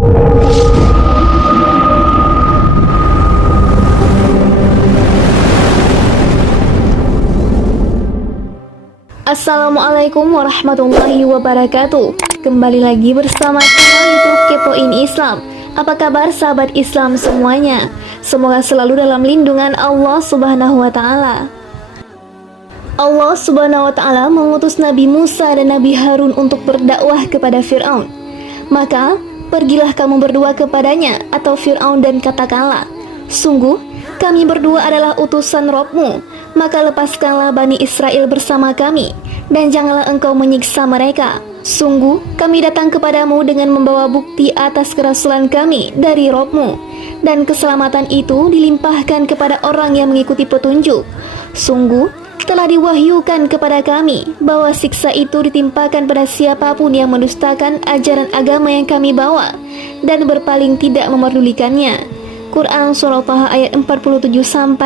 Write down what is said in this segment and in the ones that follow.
Assalamualaikum warahmatullahi wabarakatuh. Kembali lagi bersama channel YouTube Kepoin Islam. Apa kabar sahabat Islam semuanya? Semoga selalu dalam lindungan Allah Subhanahu wa taala. Allah Subhanahu wa taala mengutus Nabi Musa dan Nabi Harun untuk berdakwah kepada Firaun. Maka pergilah kamu berdua kepadanya atau Firaun dan katakanlah, sungguh kami berdua adalah utusan Rabbmu, maka lepaskanlah Bani Israel bersama kami, dan janganlah engkau menyiksa mereka. Sungguh kami datang kepadamu dengan membawa bukti atas kerasulan kami dari Rabbmu, dan keselamatan itu dilimpahkan kepada orang yang mengikuti petunjuk. Sungguh telah diwahyukan kepada kami bahwa siksa itu ditimpakan pada siapapun yang mendustakan ajaran agama yang kami bawa dan berpaling tidak memerdulikannya. Quran Surah Taha ayat 47-48.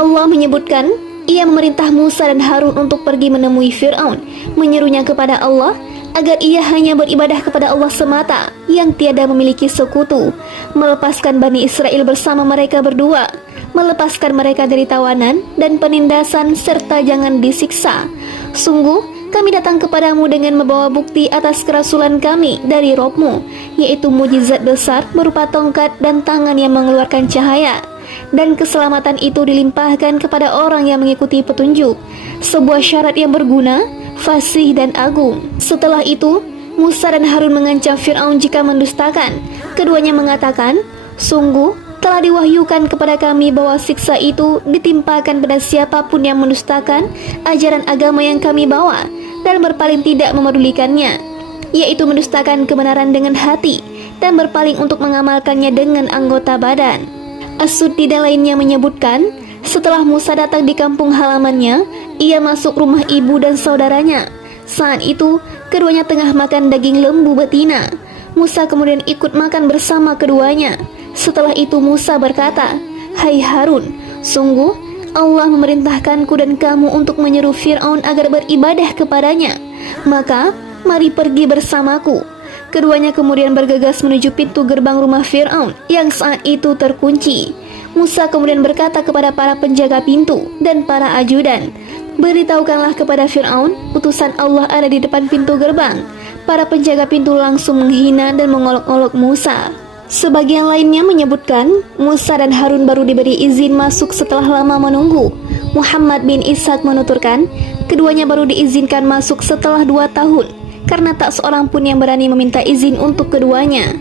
Allah menyebutkan, Ia memerintah Musa dan Harun untuk pergi menemui Firaun, menyerunya kepada Allah agar ia hanya beribadah kepada Allah semata yang tiada memiliki sekutu, melepaskan Bani Israel bersama mereka berdua, melepaskan mereka dari tawanan dan penindasan serta jangan disiksa. Sungguh kami datang kepadamu dengan membawa bukti atas kerasulan kami dari Rabbmu, yaitu mukjizat besar berupa tongkat dan tangan yang mengeluarkan cahaya. Dan keselamatan itu dilimpahkan kepada orang yang mengikuti petunjuk, sebuah syarat yang berguna, fasih dan agung. Setelah itu, Musa dan Harun mengancam Firaun jika mendustakan. Keduanya mengatakan, sungguh telah diwahyukan kepada kami bahwa siksa itu ditimpakan pada siapapun yang mendustakan ajaran agama yang kami bawa dan berpaling tidak memedulikannya, yaitu mendustakan kebenaran dengan hati dan berpaling untuk mengamalkannya dengan anggota badan. As-Suddi dan lainnya menyebutkan, setelah Musa datang di kampung halamannya, ia masuk rumah ibu dan saudaranya. Saat itu, keduanya tengah makan daging lembu betina. Musa kemudian ikut makan bersama keduanya. Setelah itu Musa berkata, hai Harun, sungguh Allah memerintahkanku dan kamu untuk menyeru Firaun agar beribadah kepadanya. Maka, mari pergi bersamaku. Keduanya kemudian bergegas menuju pintu gerbang rumah Firaun yang saat itu terkunci. Musa kemudian berkata kepada para penjaga pintu dan para ajudan, beritahukanlah kepada Firaun, utusan Allah ada di depan pintu gerbang. Para penjaga pintu langsung menghina dan mengolok-olok Musa. Sebagian lainnya menyebutkan, Musa dan Harun baru diberi izin masuk setelah lama menunggu. Muhammad bin Ishaq menuturkan, keduanya baru diizinkan masuk setelah 2 tahun, karena tak seorang pun yang berani meminta izin untuk keduanya.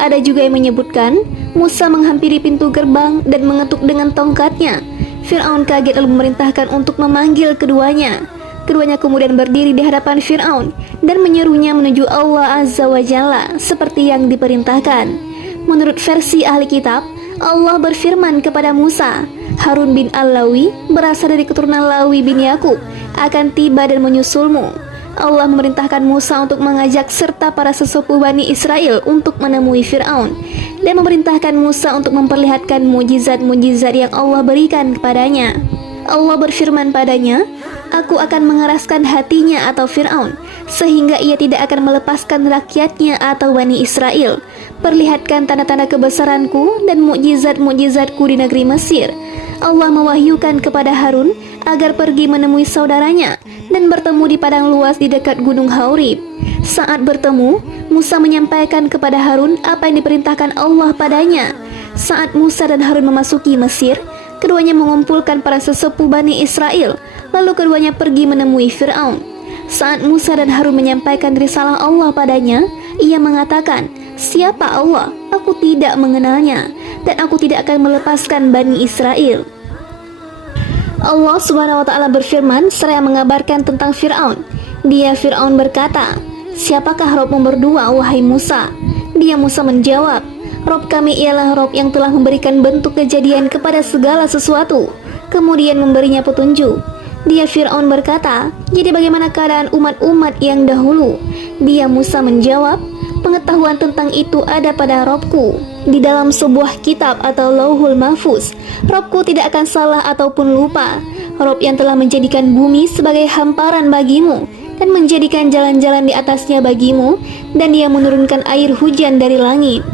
Ada juga yang menyebutkan, Musa menghampiri pintu gerbang dan mengetuk dengan tongkatnya. Firaun kaget lalu memerintahkan untuk memanggil keduanya. Keduanya kemudian berdiri di hadapan Firaun dan menyerunya menuju Allah Azza wa Jalla seperti yang diperintahkan. Menurut versi ahli kitab, Allah berfirman kepada Musa, Harun bin Al-Lawi berasal dari keturunan Lawi bin Yakub akan tiba dan menyusulmu. Allah memerintahkan Musa untuk mengajak serta para sesepuh Bani Israel untuk menemui Firaun, dan memerintahkan Musa untuk memperlihatkan mukjizat-mukjizat yang Allah berikan kepadanya. Allah berfirman padanya, aku akan mengeraskan hatinya atau Firaun, sehingga ia tidak akan melepaskan rakyatnya atau Bani Israel. Perlihatkan tanda-tanda kebesaranku dan mukjizat-mukjizatku di negeri Mesir. Allah mewahyukan kepada Harun agar pergi menemui saudaranya dan bertemu di padang luas di dekat Gunung Haurib. Saat bertemu, Musa menyampaikan kepada Harun apa yang diperintahkan Allah padanya. Saat Musa dan Harun memasuki Mesir, keduanya mengumpulkan para sesepuh Bani Israel, lalu keduanya pergi menemui Firaun. Saat Musa dan Harun menyampaikan risalah Allah padanya, ia mengatakan, siapa Allah? Aku tidak mengenalnya, dan aku tidak akan melepaskan Bani Israel. Allah Subhanahu wa taala berfirman seraya mengabarkan tentang Firaun. Firaun berkata, siapakah Rabbmu berdua wahai Musa? Musa menjawab, Rabb kami ialah Rabb yang telah memberikan bentuk kejadian kepada segala sesuatu, kemudian memberinya petunjuk. Firaun berkata, jadi bagaimana keadaan umat-umat yang dahulu? Musa menjawab, pengetahuan tentang itu ada pada Rabbku di dalam sebuah kitab atau Lauhul Mahfuz. Rabbku tidak akan salah ataupun lupa. Rabb yang telah menjadikan bumi sebagai hamparan bagimu dan menjadikan jalan-jalan di atasnya bagimu, dan Dia menurunkan air hujan dari langit.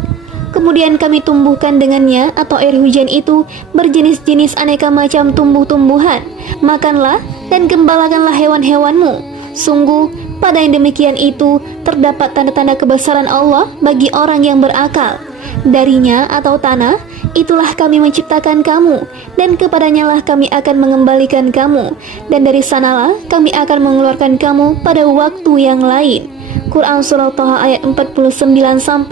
Kemudian kami tumbuhkan dengannya atau air hujan itu berjenis-jenis aneka macam tumbuh-tumbuhan. Makanlah dan gembalakanlah hewan-hewanmu. Sungguh, pada yang demikian itu terdapat tanda-tanda kebesaran Allah bagi orang yang berakal. Darinya atau tanah, itulah kami menciptakan kamu, dan kepadanya lah kami akan mengembalikan kamu, dan dari sanalah kami akan mengeluarkan kamu pada waktu yang lain. Quran Surah Thaha ayat 49-55.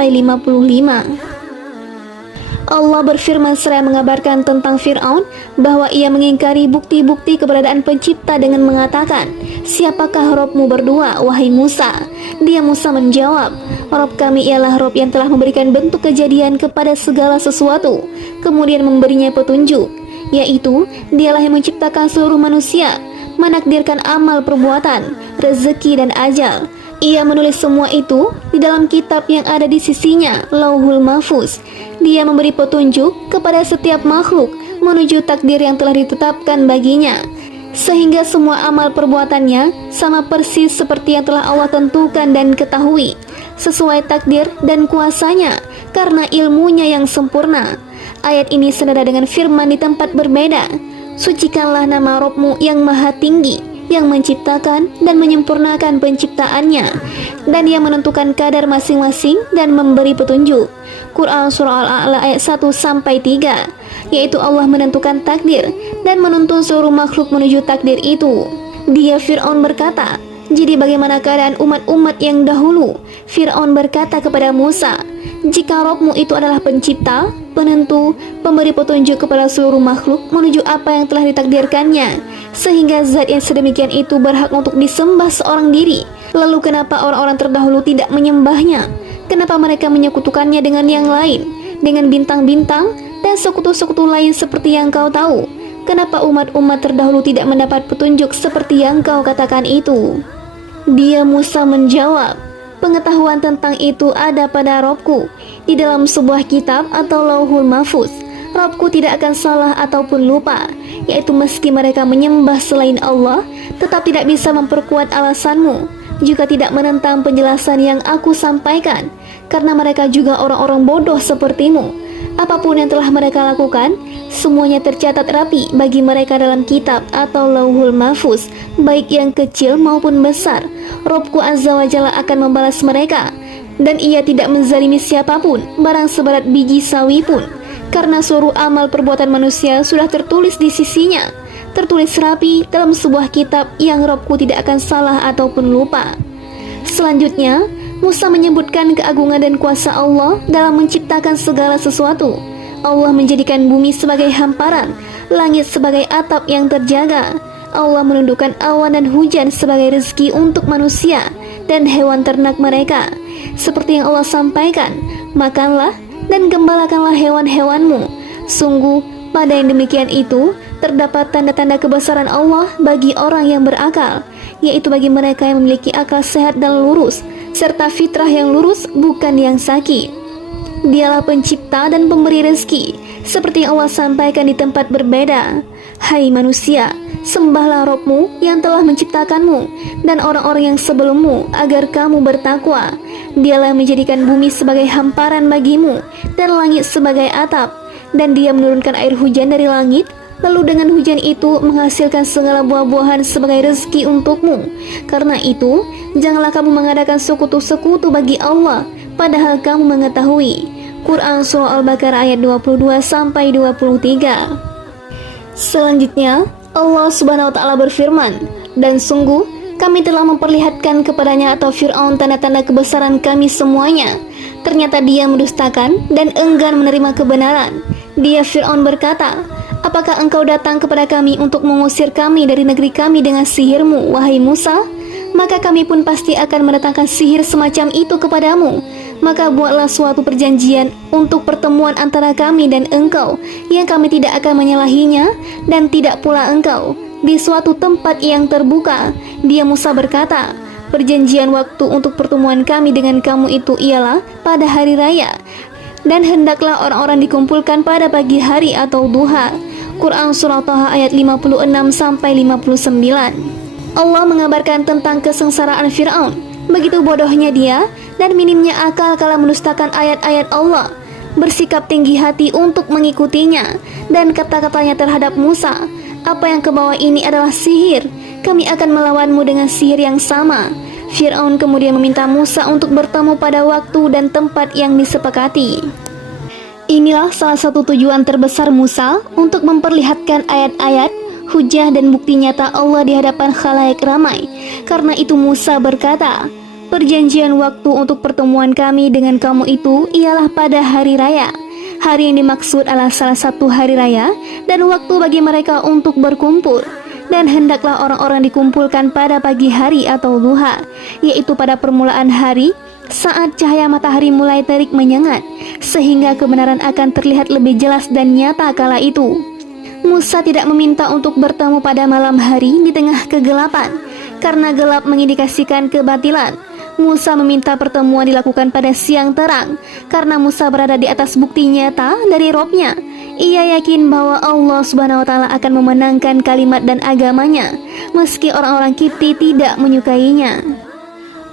Allah berfirman seraya mengabarkan tentang Fir'aun bahwa ia mengingkari bukti-bukti keberadaan pencipta dengan mengatakan, "Siapakah Robmu berdua, wahai Musa?" Dia Musa menjawab, "Rob kami ialah Rob yang telah memberikan bentuk kejadian kepada segala sesuatu, kemudian memberinya petunjuk, yaitu Dialah yang menciptakan seluruh manusia, menakdirkan amal perbuatan, rezeki dan ajal. Ia menulis semua itu di dalam kitab yang ada di sisinya, Lauhul Mahfuz. Dia memberi petunjuk kepada setiap makhluk menuju takdir yang telah ditetapkan baginya, sehingga semua amal perbuatannya sama persis seperti yang telah Allah tentukan dan ketahui, sesuai takdir dan kuasanya, karena ilmunya yang sempurna." Ayat ini senada dengan firman di tempat berbeda, "Sucikanlah nama Robmu yang maha tinggi, yang menciptakan dan menyempurnakan penciptaannya, dan Dia menentukan kadar masing-masing dan memberi petunjuk." Quran Surah Al-A'la ayat 1-3, yaitu Allah menentukan takdir dan menuntun seluruh makhluk menuju takdir itu. Dia Fir'aun berkata, "Jadi bagaimana keadaan umat-umat yang dahulu?" Fir'aun berkata kepada Musa, "Jika Robmu itu adalah pencipta, penentu, pemberi petunjuk kepada seluruh makhluk menuju apa yang telah ditakdirkannya, sehingga zat yang sedemikian itu berhak untuk disembah seorang diri, lalu kenapa orang-orang terdahulu tidak menyembahnya? Kenapa mereka menyekutukannya dengan yang lain, dengan bintang-bintang dan sekutu-sekutu lain seperti yang kau tahu? Kenapa umat-umat terdahulu tidak mendapat petunjuk seperti yang kau katakan itu?" Dia Musa menjawab, "Pengetahuan tentang itu ada pada Robku di dalam sebuah kitab atau Lauhul Mahfuz. Robku tidak akan salah ataupun lupa, yaitu meski mereka menyembah selain Allah, tetap tidak bisa memperkuat alasanmu, juga tidak menentang penjelasan yang aku sampaikan, karena mereka juga orang-orang bodoh sepertimu. Apapun yang telah mereka lakukan, semuanya tercatat rapi bagi mereka dalam kitab atau Lauhul Mahfuz, baik yang kecil maupun besar. Robku Azza wa Jalla akan membalas mereka, dan Ia tidak menzalimi siapapun, barang seberat biji sawi pun, karena seluruh amal perbuatan manusia sudah tertulis di sisinya, tertulis rapi dalam sebuah kitab yang Robku tidak akan salah ataupun lupa." Selanjutnya, Musa menyebutkan keagungan dan kuasa Allah dalam menciptakan segala sesuatu. Allah menjadikan bumi sebagai hamparan, langit sebagai atap yang terjaga. Allah menundukkan awan dan hujan sebagai rezeki untuk manusia dan hewan ternak mereka. Seperti yang Allah sampaikan, "Makanlah dan gembalakanlah hewan-hewanmu." Sungguh, pada yang demikian itu terdapat tanda-tanda kebesaran Allah bagi orang yang berakal, yaitu bagi mereka yang memiliki akal sehat dan lurus, serta fitrah yang lurus, bukan yang sakit. Dialah pencipta dan pemberi rezeki, seperti yang Allah sampaikan di tempat berbeda, "Hai manusia, sembahlah Robmu yang telah menciptakanmu dan orang-orang yang sebelummu, agar kamu bertakwa. Dialah yang menjadikan bumi sebagai hamparan bagimu dan langit sebagai atap, dan Dia menurunkan air hujan dari langit, lalu dengan hujan itu menghasilkan segala buah-buahan sebagai rezeki untukmu. Karena itu, janganlah kamu mengadakan sekutu-sekutu bagi Allah, padahal kamu mengetahui." Quran Surah Al-Baqarah ayat 22-23. Selanjutnya, Allah Subhanahu wa Ta'ala berfirman, "Dan sungguh kami telah memperlihatkan kepadanya atau Fir'aun tanda-tanda kebesaran kami semuanya. Ternyata dia mendustakan dan enggan menerima kebenaran." Dia Fir'aun berkata, "Apakah engkau datang kepada kami untuk mengusir kami dari negeri kami dengan sihirmu, wahai Musa? Maka kami pun pasti akan mendatangkan sihir semacam itu kepadamu. Maka buatlah suatu perjanjian untuk pertemuan antara kami dan engkau, yang kami tidak akan menyalahinya, dan tidak pula engkau, di suatu tempat yang terbuka." Dia Musa berkata, "Perjanjian waktu untuk pertemuan kami dengan kamu itu ialah pada hari raya, dan hendaklah orang-orang dikumpulkan pada pagi hari atau duha." Quran Surah Thaha ayat 56-59. Allah mengabarkan tentang kesengsaraan Fir'aun. Begitu bodohnya dia dan minimnya akal kala mendustakan ayat-ayat Allah, bersikap tinggi hati untuk mengikutinya, dan kata-katanya terhadap Musa, "Apa yang kebawa ini adalah sihir, kami akan melawanmu dengan sihir yang sama." Fir'aun kemudian meminta Musa untuk bertemu pada waktu dan tempat yang disepakati. Inilah salah satu tujuan terbesar Musa untuk memperlihatkan ayat-ayat, hujah dan bukti nyata Allah di hadapan khalayak ramai. Karena itu Musa berkata, "Perjanjian waktu untuk pertemuan kami dengan kamu itu ialah pada hari raya." Hari yang dimaksud adalah salah satu hari raya dan waktu bagi mereka untuk berkumpul. Dan hendaklah orang-orang dikumpulkan pada pagi hari atau duha, yaitu pada permulaan hari, saat cahaya matahari mulai terik menyengat, sehingga kebenaran akan terlihat lebih jelas dan nyata kala itu. Musa tidak meminta untuk bertemu pada malam hari di tengah kegelapan, karena gelap mengindikasikan kebatilan. Musa meminta pertemuan dilakukan pada siang terang, karena Musa berada di atas bukti nyata dari Robnya. Ia yakin bahwa Allah Subhanahu wa Ta'ala akan memenangkan kalimat dan agamanya, meski orang-orang Kipti tidak menyukainya.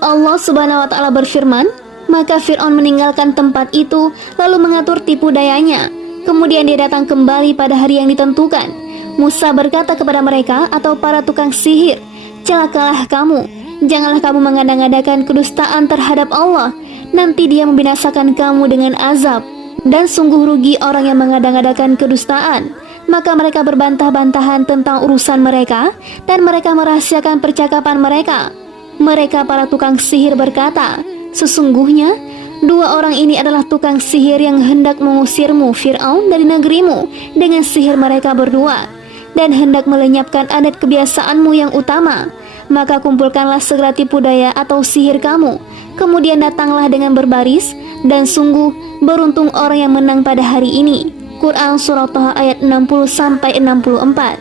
Allah Subhanahu wa Ta'ala berfirman, "Maka Fir'aun meninggalkan tempat itu lalu mengatur tipu dayanya. Kemudian dia datang kembali pada hari yang ditentukan. Musa berkata kepada mereka atau para tukang sihir, 'Celakalah kamu, janganlah kamu mengada-ngadakan kedustaan terhadap Allah. Nanti dia membinasakan kamu dengan azab. Dan sungguh rugi orang yang mengada-ngadakan kedustaan.' Maka mereka berbantah-bantahan tentang urusan mereka, dan mereka merahasiakan percakapan mereka. Mereka para tukang sihir berkata, 'Sesungguhnya dua orang ini adalah tukang sihir yang hendak mengusirmu Fir'aun dari negerimu dengan sihir mereka berdua, dan hendak melenyapkan adat kebiasaanmu yang utama. Maka kumpulkanlah segera tipu daya atau sihir kamu, kemudian datanglah dengan berbaris, dan sungguh beruntung orang yang menang pada hari ini.'" Quran Surah Taha ayat 60-64.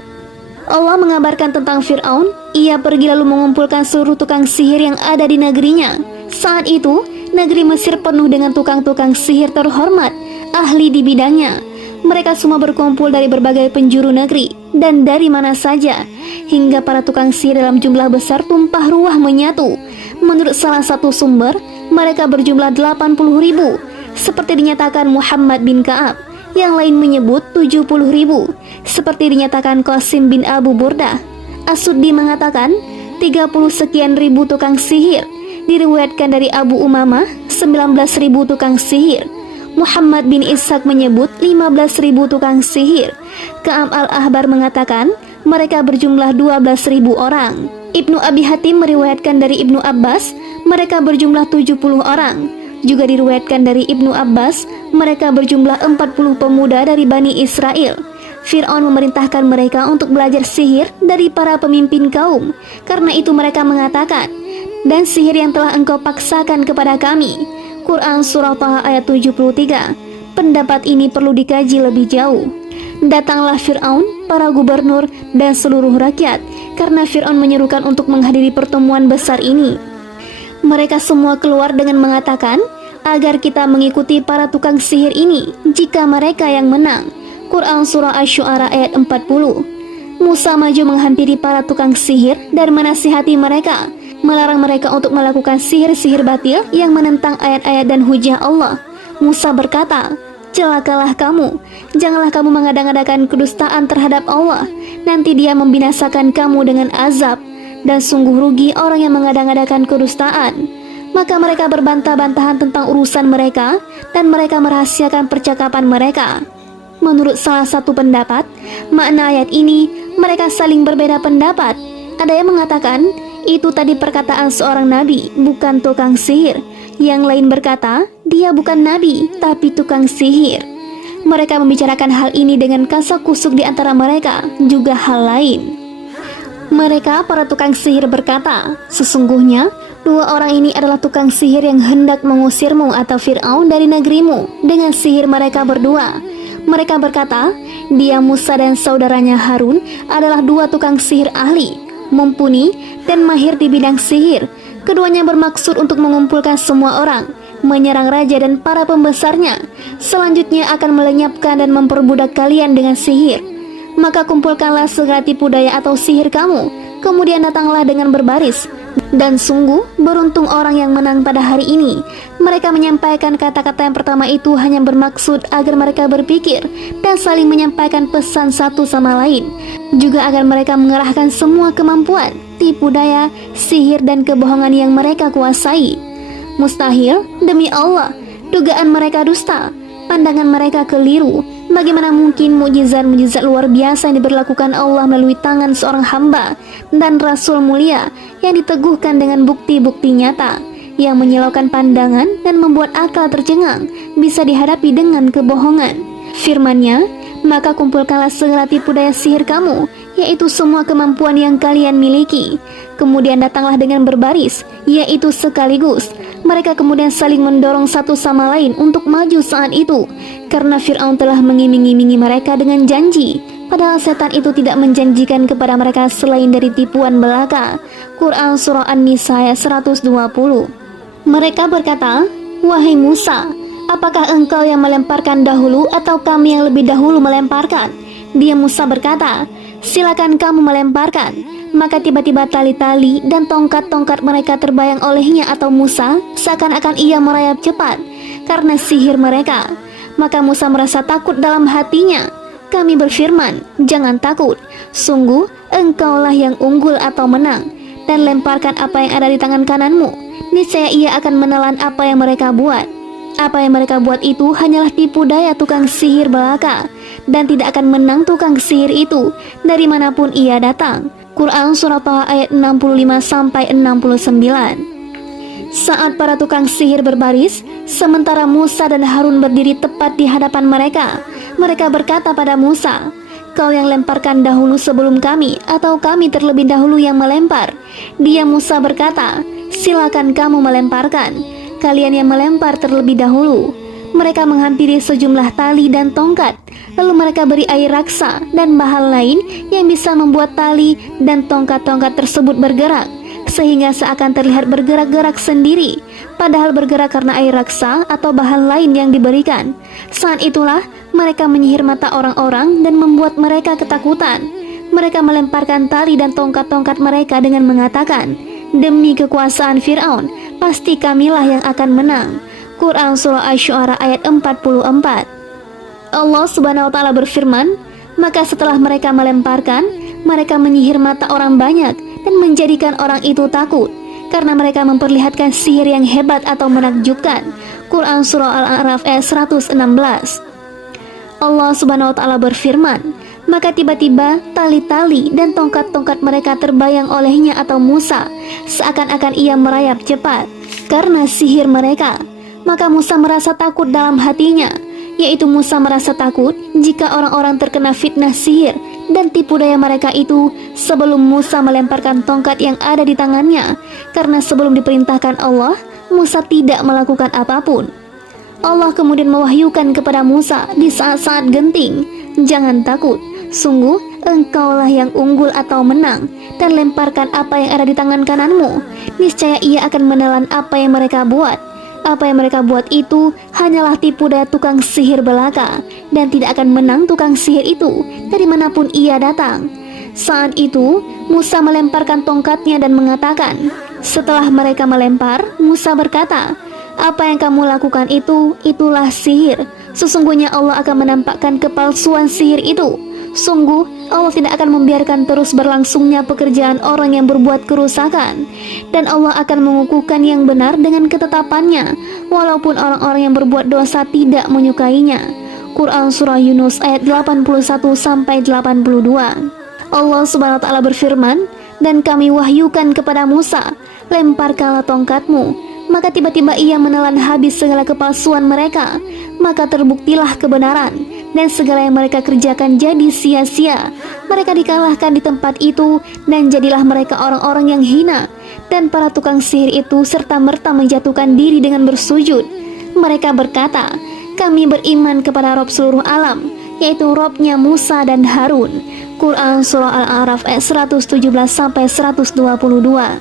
Allah mengabarkan tentang Fir'aun. Ia pergi lalu mengumpulkan seluruh tukang sihir yang ada di negerinya. Saat itu, negeri Mesir penuh dengan tukang-tukang sihir terhormat, ahli di bidangnya. Mereka semua berkumpul dari berbagai penjuru negeri dan dari mana saja, hingga para tukang sihir dalam jumlah besar tumpah ruah menyatu. Menurut salah satu sumber, mereka berjumlah 80.000, seperti dinyatakan Muhammad bin Ka'ab. Yang lain menyebut 70.000, seperti dinyatakan Qasim bin Abu Burdah. As-Suddi mengatakan 30 sekian ribu tukang sihir. Diriwayatkan dari Abu Umamah 19.000 tukang sihir. Muhammad bin Ishaq menyebut 15.000 tukang sihir. Ka'ab al-Ahbar mengatakan mereka berjumlah 12.000 orang. Ibnu Abi Hatim meriwayatkan dari Ibnu Abbas mereka berjumlah 70 orang. Juga diriwayatkan dari Ibnu Abbas mereka berjumlah 40 pemuda dari Bani Israel. Fir'aun memerintahkan mereka untuk belajar sihir dari para pemimpin kaum. Karena itu mereka mengatakan, "Dan sihir yang telah engkau paksakan kepada kami." Quran Surah Taha ayat 73. Pendapat ini perlu dikaji lebih jauh. Datanglah Fir'aun, para gubernur, dan seluruh rakyat, karena Fir'aun menyerukan untuk menghadiri pertemuan besar ini. Mereka semua keluar dengan mengatakan, agar kita mengikuti para tukang sihir ini jika mereka yang menang. Quran Surah Asy-Syu'ara ayat 40. Musa maju menghampiri para tukang sihir dan menasihati mereka, melarang mereka untuk melakukan sihir-sihir batil yang menentang ayat-ayat dan hujah Allah. Musa berkata, "Celakalah kamu, janganlah kamu mengada-ngadakan kedustaan terhadap Allah. Nanti dia membinasakan kamu dengan azab. Dan sungguh rugi orang yang mengada-ngadakan kedustaan." Maka mereka berbantah-bantahan tentang urusan mereka, dan mereka merahasiakan percakapan mereka. Menurut salah satu pendapat, makna ayat ini, mereka saling berbeda pendapat. Ada yang mengatakan, itu tadi perkataan seorang nabi, bukan tukang sihir. Yang lain berkata, dia bukan nabi, tapi tukang sihir. Mereka membicarakan hal ini dengan kasak-kusuk di antara mereka, juga hal lain. Mereka, para tukang sihir berkata, "Sesungguhnya, dua orang ini adalah tukang sihir yang hendak mengusirmu atau Fir'aun dari negerimu dengan sihir mereka berdua." Mereka berkata, "Dia Musa dan saudaranya Harun adalah dua tukang sihir ahli, mumpuni dan mahir di bidang sihir. Keduanya bermaksud untuk mengumpulkan semua orang, menyerang raja dan para pembesarnya. Selanjutnya akan melenyapkan dan memperbudak kalian dengan sihir. Maka kumpulkanlah segala tipu daya atau sihir kamu, kemudian datanglah dengan berbaris. Dan sungguh beruntung orang yang menang pada hari ini. Mereka menyampaikan kata-kata yang pertama itu hanya bermaksud agar mereka berpikir dan saling menyampaikan pesan satu sama lain, juga agar mereka mengerahkan semua kemampuan, tipu daya, sihir dan kebohongan yang mereka kuasai. Mustahil, demi Allah, dugaan mereka dusta, pandangan mereka keliru. Bagaimana mungkin mukjizat-mukjizat luar biasa yang diberlakukan Allah melalui tangan seorang hamba dan Rasul mulia yang diteguhkan dengan bukti-bukti nyata yang menyilaukan pandangan dan membuat akal tercengang bisa dihadapi dengan kebohongan. Firman-Nya, maka kumpulkanlah segala tipu daya sihir kamu, yaitu semua kemampuan yang kalian miliki. Kemudian datanglah dengan berbaris, yaitu sekaligus. Mereka kemudian saling mendorong satu sama lain untuk maju saat itu, karena Fir'aun telah mengiming-imingi mereka dengan janji, padahal setan itu tidak menjanjikan kepada mereka selain dari tipuan belaka. Quran Surah An-Nisa ayat 120. Mereka berkata, "Wahai Musa, apakah engkau yang melemparkan dahulu atau kami yang lebih dahulu melemparkan?" Dia Musa berkata, "Silakan kamu melemparkan." Maka tiba-tiba tali-tali dan tongkat-tongkat mereka terbayang olehnya atau Musa, seakan-akan ia merayap cepat karena sihir mereka. Maka Musa merasa takut dalam hatinya. Kami berfirman, "Jangan takut, sungguh engkaulah yang unggul atau menang, dan lemparkan apa yang ada di tangan kananmu. Niscaya ia akan menelan apa yang mereka buat." Apa yang mereka buat itu hanyalah tipu daya tukang sihir belaka, dan tidak akan menang tukang sihir itu dari manapun ia datang. Quran Surah Taha ayat 65-69. Saat para tukang sihir berbaris, sementara Musa dan Harun berdiri tepat di hadapan mereka, mereka berkata pada Musa, "Kau yang lemparkan dahulu sebelum kami, atau kami terlebih dahulu yang melempar?" Dia Musa berkata, "Silakan kamu melemparkan. Kalian yang melempar terlebih dahulu." Mereka menghampiri sejumlah tali dan tongkat, lalu mereka beri air raksa dan bahan lain yang bisa membuat tali dan tongkat-tongkat tersebut bergerak, sehingga seakan terlihat bergerak-gerak sendiri, padahal bergerak karena air raksa atau bahan lain yang diberikan. Saat itulah mereka menyihir mata orang-orang dan membuat mereka ketakutan. Mereka melemparkan tali dan tongkat-tongkat mereka dengan mengatakan, "Demi kekuasaan Fir'aun, pasti kamilah yang akan menang." Quran Surah Asy-Syu'ara ayat 44. Allah Subhanahu wa Ta'ala berfirman, maka setelah mereka melemparkan, mereka menyihir mata orang banyak dan menjadikan orang itu takut karena mereka memperlihatkan sihir yang hebat atau menakjubkan. Quran Surah Al-A'raf ayat 116. Allah Subhanahu wa Ta'ala berfirman, maka tiba-tiba tali-tali dan tongkat-tongkat mereka terbayang olehnya atau Musa, seakan-akan ia merayap cepat karena sihir mereka. Maka Musa merasa takut dalam hatinya, yaitu Musa merasa takut jika orang-orang terkena fitnah sihir dan tipu daya mereka itu sebelum Musa melemparkan tongkat yang ada di tangannya, karena sebelum diperintahkan Allah, Musa tidak melakukan apapun. Allah kemudian mewahyukan kepada Musa di saat-saat genting, "Jangan takut, sungguh engkaulah yang unggul atau menang, dan lemparkan apa yang ada di tangan kananmu. Niscaya ia akan menelan apa yang mereka buat." Apa yang mereka buat itu hanyalah tipu daya tukang sihir belaka, dan tidak akan menang tukang sihir itu dari manapun ia datang. Saat itu Musa melemparkan tongkatnya dan mengatakan, setelah mereka melempar, Musa berkata, "Apa yang kamu lakukan itu, itulah sihir. Sesungguhnya Allah akan menampakkan kepalsuan sihir itu. Sungguh Allah tidak akan membiarkan terus berlangsungnya pekerjaan orang yang berbuat kerusakan, dan Allah akan mengukuhkan yang benar dengan ketetapannya, walaupun orang-orang yang berbuat dosa tidak menyukainya." Quran Surah Yunus ayat 81-82. Allah Subhanahu wa Ta'ala berfirman, "Dan kami wahyukan kepada Musa, lemparkanlah tongkatmu." Maka tiba-tiba ia menelan habis segala kepalsuan mereka. Maka terbuktilah kebenaran, dan segala yang mereka kerjakan jadi sia-sia. Mereka dikalahkan di tempat itu, dan jadilah mereka orang-orang yang hina. Dan para tukang sihir itu serta-merta menjatuhkan diri dengan bersujud. Mereka berkata, "Kami beriman kepada Rob seluruh alam, yaitu Robnya Musa dan Harun." Quran Surah Al-A'raf ayat 117-122.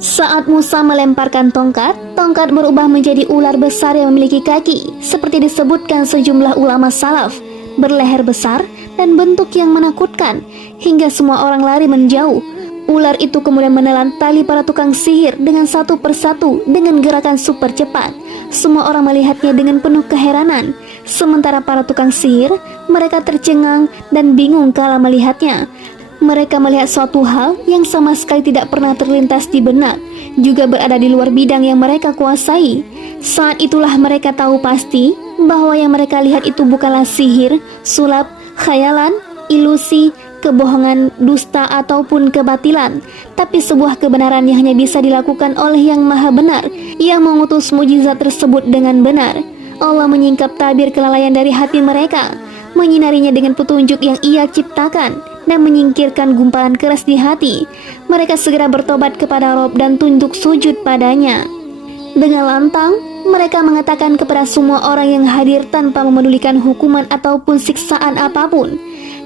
Saat Musa melemparkan tongkat, tongkat berubah menjadi ular besar yang memiliki kaki, seperti disebutkan sejumlah ulama salaf, berleher besar dan bentuk yang menakutkan, hingga semua orang lari menjauh. Ular itu kemudian menelan tali para tukang sihir dengan satu persatu dengan gerakan super cepat. Semua orang melihatnya dengan penuh keheranan. Sementara para tukang sihir, mereka tercengang dan bingung kala melihatnya. Mereka melihat suatu hal yang sama sekali tidak pernah terlintas di benak, juga berada di luar bidang yang mereka kuasai. Saat itulah mereka tahu pasti bahwa yang mereka lihat itu bukanlah sihir, sulap, khayalan, ilusi, kebohongan, dusta ataupun kebatilan, tapi sebuah kebenaran yang hanya bisa dilakukan oleh Yang Maha Benar, yang mengutus mujizat tersebut dengan benar. Allah menyingkap tabir kelalaian dari hati mereka, menyinarinya dengan petunjuk yang Ia ciptakan, dan menyingkirkan gumpalan keras di hati. Mereka segera bertobat kepada Rob dan tunduk sujud padanya. Dengan lantang, mereka mengatakan kepada semua orang yang hadir tanpa memedulikan hukuman ataupun siksaan apapun,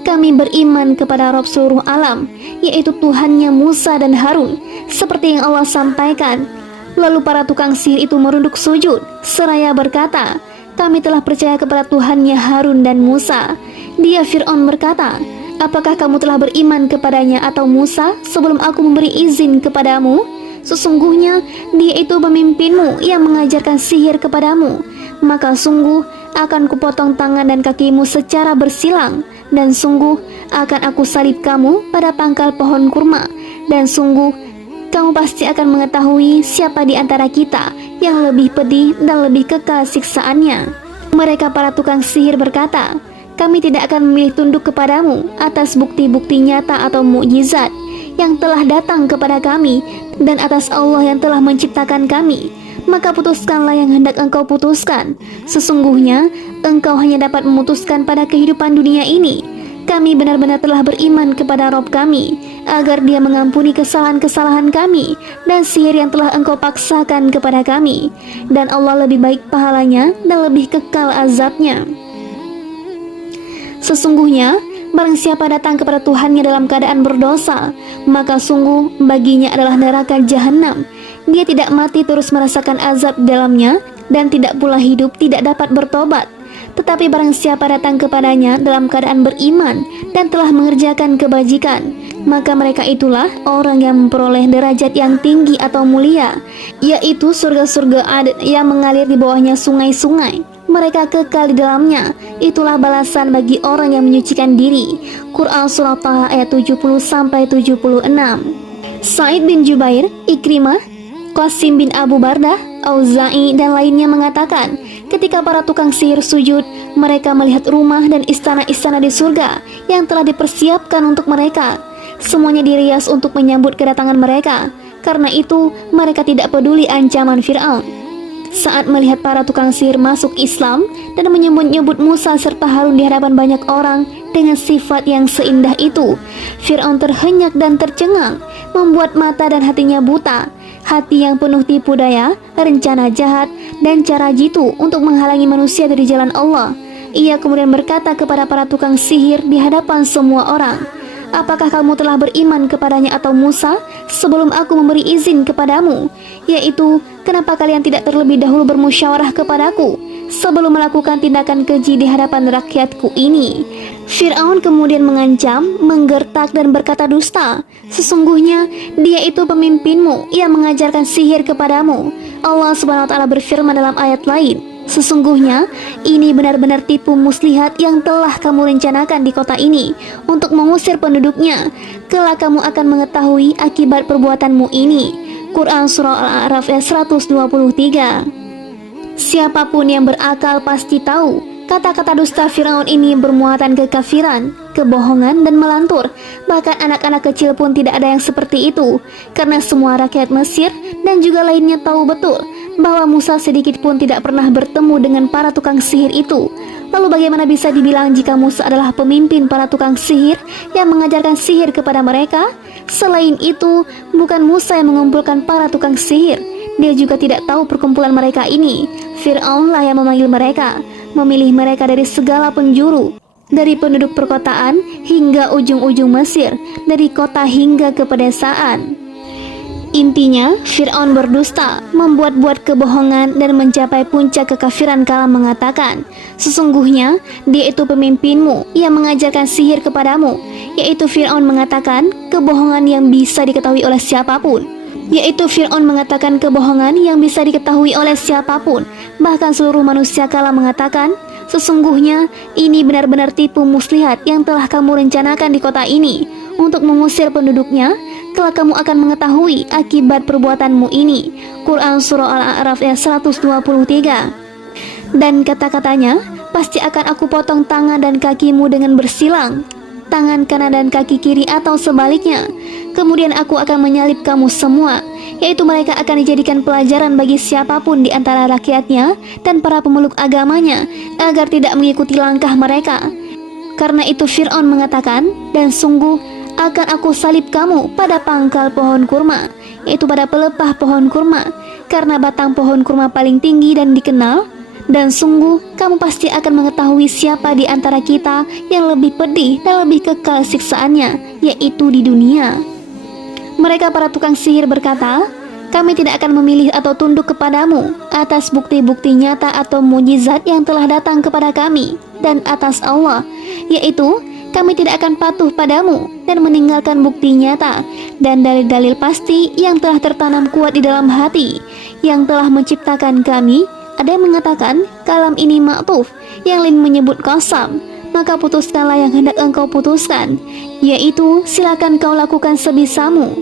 "Kami beriman kepada Rob seluruh alam, yaitu Tuhannya Musa dan Harun, seperti yang Allah sampaikan." Lalu para tukang sihir itu merunduk sujud, seraya berkata, "Kami telah percaya kepada Tuhannya Harun dan Musa." Dia Fir'aun berkata, "Apakah kamu telah beriman kepadanya atau Musa sebelum aku memberi izin kepadamu? Sesungguhnya dia itu pemimpinmu yang mengajarkan sihir kepadamu. Maka sungguh akan kupotong tangan dan kakimu secara bersilang, dan sungguh akan aku salib kamu pada pangkal pohon kurma, dan sungguh kamu pasti akan mengetahui siapa di antara kita yang lebih pedih dan lebih kekal siksaannya." Mereka para tukang sihir berkata, "Kami tidak akan memilih tunduk kepadamu atas bukti-bukti nyata atau mukjizat yang telah datang kepada kami dan atas Allah yang telah menciptakan kami. Maka putuskanlah yang hendak engkau putuskan. Sesungguhnya engkau hanya dapat memutuskan pada kehidupan dunia ini. Kami benar-benar telah beriman kepada Rob kami, agar dia mengampuni kesalahan-kesalahan kami dan sihir yang telah engkau paksakan kepada kami. Dan Allah lebih baik pahalanya dan lebih kekal azabnya. Sesungguhnya barang siapa datang kepada Tuhannya dalam keadaan berdosa, maka sungguh baginya adalah neraka jahanam. Dia tidak mati terus merasakan azab di dalamnya, dan tidak pula hidup tidak dapat bertobat. Tetapi barang siapa datang kepadanya dalam keadaan beriman dan telah mengerjakan kebajikan, maka mereka itulah orang yang memperoleh derajat yang tinggi atau mulia, yaitu surga-surga adat yang mengalir di bawahnya sungai-sungai. Mereka kekal di dalamnya. Itulah balasan bagi orang yang menyucikan diri. Quran Surah Taha ayat 70-76. Sa'id bin Jubair, Ikrimah, Qasim bin Abu Bardah, Auza'i dan lainnya mengatakan, ketika para tukang sihir sujud, mereka melihat rumah dan istana-istana di surga yang telah dipersiapkan untuk mereka. Semuanya dirias untuk menyambut kedatangan mereka. Karena itu, mereka tidak peduli ancaman Fir'aun. Saat melihat para tukang sihir masuk Islam dan menyebut-nyebut Musa serta Harun di hadapan banyak orang dengan sifat yang seindah itu, Fir'aun terhenyak dan tercengang, membuat mata dan hatinya buta. Hati yang penuh tipu daya, rencana jahat, dan cara jitu untuk menghalangi manusia dari jalan Allah. Ia kemudian berkata kepada para tukang sihir di hadapan semua orang, "Apakah kamu telah beriman kepadanya atau Musa sebelum aku memberi izin kepadamu? Yaitu, kenapa kalian tidak terlebih dahulu bermusyawarah kepadaku sebelum melakukan tindakan keji di hadapan rakyatku ini?" Fir'aun kemudian mengancam, menggertak dan berkata dusta. "Sesungguhnya dia itu pemimpinmu yang mengajarkan sihir kepadamu." Allah Subhanahu wa Ta'ala berfirman dalam ayat lain, "Sesungguhnya ini benar-benar tipu muslihat yang telah kamu rencanakan di kota ini untuk mengusir penduduknya. Kelak kamu akan mengetahui akibat perbuatanmu ini." Quran Surah Al-A'raf ayat 123. Siapapun yang berakal pasti tahu kata-kata dusta Firaun ini bermuatan kekafiran, kebohongan dan melantur. Bahkan anak-anak kecil pun tidak ada yang seperti itu, karena semua rakyat Mesir dan juga lainnya tahu betul bahwa Musa sedikit pun tidak pernah bertemu dengan para tukang sihir itu. Lalu bagaimana bisa dibilang jika Musa adalah pemimpin para tukang sihir yang mengajarkan sihir kepada mereka? Selain itu, bukan Musa yang mengumpulkan para tukang sihir. Dia juga tidak tahu perkumpulan mereka ini. Fir'aunlah yang memanggil mereka, memilih mereka dari segala penjuru, dari penduduk perkotaan hingga ujung-ujung Mesir, dari kota hingga ke pedesaan. Intinya, Fir'aun berdusta, membuat-buat kebohongan dan mencapai puncak kekafiran kala mengatakan, sesungguhnya dia itu pemimpinmu yang mengajarkan sihir kepadamu, yaitu Fir'aun mengatakan kebohongan yang bisa diketahui oleh siapapun. Yaitu Fir'aun mengatakan kebohongan yang bisa diketahui oleh siapapun, bahkan seluruh manusia kala mengatakan, sesungguhnya ini benar-benar tipu muslihat yang telah kamu rencanakan di kota ini untuk mengusir penduduknya. Kelak kamu akan mengetahui akibat perbuatanmu ini. Quran Surah Al-A'raf ayat 123. Dan kata-katanya, pasti akan aku potong tangan dan kakimu dengan bersilang, tangan kanan dan kaki kiri atau sebaliknya. Kemudian aku akan menyalib kamu semua, yaitu mereka akan dijadikan pelajaran bagi siapapun di antara rakyatnya dan para pemeluk agamanya, agar tidak mengikuti langkah mereka. Karena itu Fir'aun mengatakan, dan sungguh akan aku salib kamu pada pangkal pohon kurma, yaitu pada pelepah pohon kurma, karena batang pohon kurma paling tinggi dan dikenal. Dan sungguh kamu pasti akan mengetahui siapa di antara kita yang lebih pedih dan lebih kekal siksaannya, yaitu di dunia. Mereka para tukang sihir berkata, kami tidak akan memilih atau tunduk kepadamu atas bukti-bukti nyata atau mujizat yang telah datang kepada kami dan atas Allah, yaitu kami tidak akan patuh padamu dan meninggalkan bukti nyata dan dalil-dalil pasti yang telah tertanam kuat di dalam hati yang telah menciptakan kami. Ada yang mengatakan kalam ini ma'tuf, yang lain menyebut qasam. Maka putuskanlah yang hendak engkau putuskan, yaitu silakan kau lakukan sebisamu.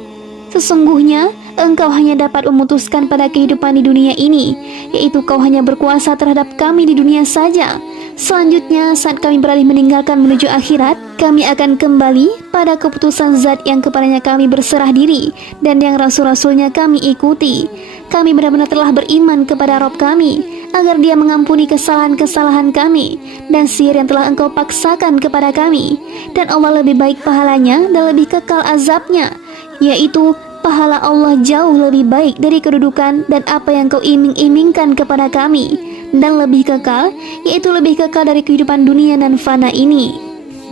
Sesungguhnya engkau hanya dapat memutuskan pada kehidupan di dunia ini, yaitu kau hanya berkuasa terhadap kami di dunia saja. Selanjutnya saat kami beralih meninggalkan menuju akhirat, kami akan kembali pada keputusan zat yang kepadanya kami berserah diri dan yang rasul-rasulnya kami ikuti. Kami benar-benar telah beriman kepada Rabb kami, agar dia mengampuni kesalahan-kesalahan kami dan sihir yang telah engkau paksakan kepada kami. Dan Allah lebih baik pahalanya dan lebih kekal azabnya, yaitu pahala Allah jauh lebih baik dari kedudukan dan apa yang kau iming-imingkan kepada kami, dan lebih kekal, yaitu lebih kekal dari kehidupan dunia dan fana ini.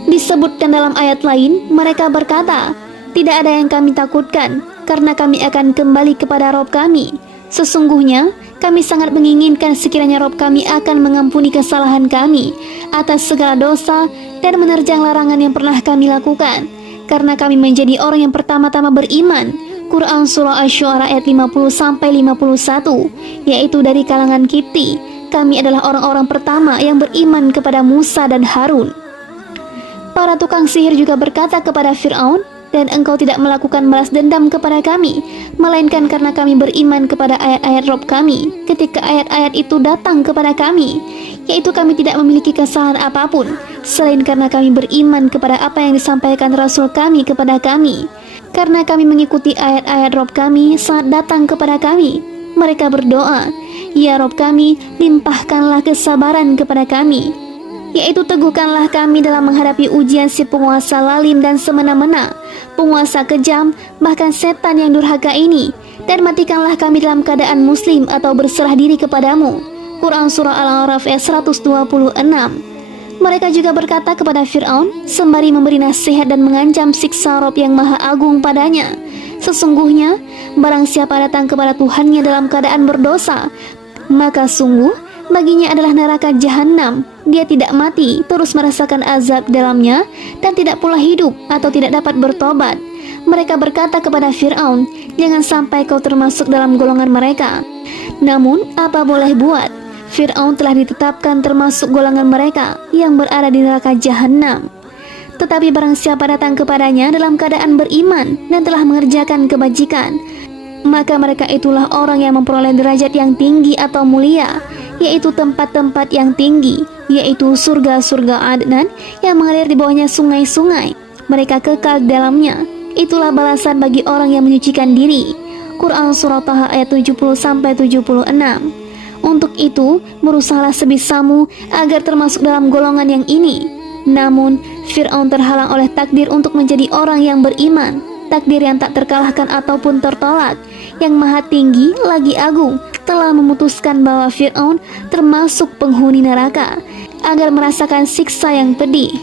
Disebutkan dalam ayat lain, mereka berkata, tidak ada yang kami takutkan, karena kami akan kembali kepada Rabb kami. Sesungguhnya kami sangat menginginkan sekiranya Rabb kami akan mengampuni kesalahan kami atas segala dosa dan menerjang larangan yang pernah kami lakukan, karena kami menjadi orang yang pertama-tama beriman. Quran Surah Asy-Syu'ara ayat 50-51, yaitu dari kalangan Kipti. Kami adalah orang-orang pertama yang beriman kepada Musa dan Harun. Para tukang sihir juga berkata kepada Fir'aun, dan engkau tidak melakukan balas dendam kepada kami, melainkan karena kami beriman kepada ayat-ayat Rabb kami ketika ayat-ayat itu datang kepada kami, yaitu kami tidak memiliki kesalahan apapun, selain karena kami beriman kepada apa yang disampaikan Rasul kami kepada kami. Karena kami mengikuti ayat-ayat Rabb kami saat datang kepada kami, mereka berdoa, ya Rabb kami, limpahkanlah kesabaran kepada kami, yaitu teguhkanlah kami dalam menghadapi ujian si penguasa lalim dan semena-mena, penguasa kejam, bahkan setan yang durhaka ini, dan matikanlah kami dalam keadaan muslim atau berserah diri kepadamu. Quran Surah Al-A'raf ayat 126. Mereka juga berkata kepada Fir'aun sembari memberi nasihat dan mengancam siksa Rabb yang maha agung padanya, sesungguhnya barang siapa datang kepada Tuhannya dalam keadaan berdosa, maka sungguh baginya adalah neraka jahanam. Dia tidak mati, terus merasakan azab dalamnya, dan tidak pula hidup atau tidak dapat bertobat. Mereka berkata kepada Fir'aun, jangan sampai kau termasuk dalam golongan mereka. Namun apa boleh buat, Fir'aun telah ditetapkan termasuk golongan mereka yang berada di neraka jahanam. Tetapi barang siapa datang kepadanya dalam keadaan beriman dan telah mengerjakan kebajikan, maka mereka itulah orang yang memperoleh derajat yang tinggi atau mulia, yaitu tempat-tempat yang tinggi, yaitu surga-surga Adnan yang mengalir di bawahnya sungai-sungai. Mereka kekal di dalamnya. Itulah balasan bagi orang yang menyucikan diri. Quran Surah Taha ayat 70-76. Untuk itu, berusahalah sebisamu agar termasuk dalam golongan yang ini. Namun, Fir'aun terhalang oleh takdir untuk menjadi orang yang beriman, takdir yang tak terkalahkan ataupun tertolak, yang maha tinggi lagi agung, telah memutuskan bahwa Fir'aun termasuk penghuni neraka, agar merasakan siksa yang pedih.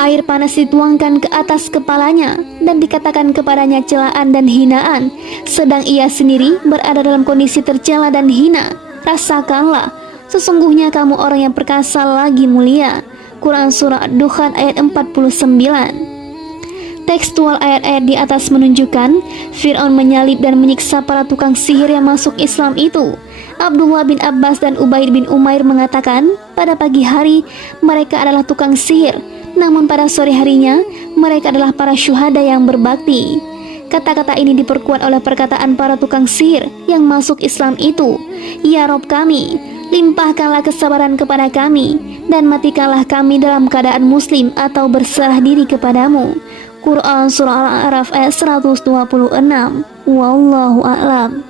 Air panas dituangkan ke atas kepalanya dan dikatakan kepadanya celaan dan hinaan, sedang ia sendiri berada dalam kondisi tercela dan hina. Rasakanlah, sesungguhnya kamu orang yang perkasa lagi mulia. Quran Surah Ad-Dukhan ayat 49. Tekstual ayat-ayat di atas menunjukkan Fir'aun menyalib dan menyiksa para tukang sihir yang masuk Islam itu. Abdullah bin Abbas dan Ubaid bin Umair mengatakan pada pagi hari mereka adalah tukang sihir, namun pada sore harinya mereka adalah para syuhada yang berbakti. Kata-kata ini diperkuat oleh perkataan para tukang sihir yang masuk Islam itu, "Ya Rob kami, limpahkanlah kesabaran kepada kami dan matikanlah kami dalam keadaan muslim atau berserah diri kepadamu." Quran Surah Al-A'raf ayat 126. Wallahu a'lam.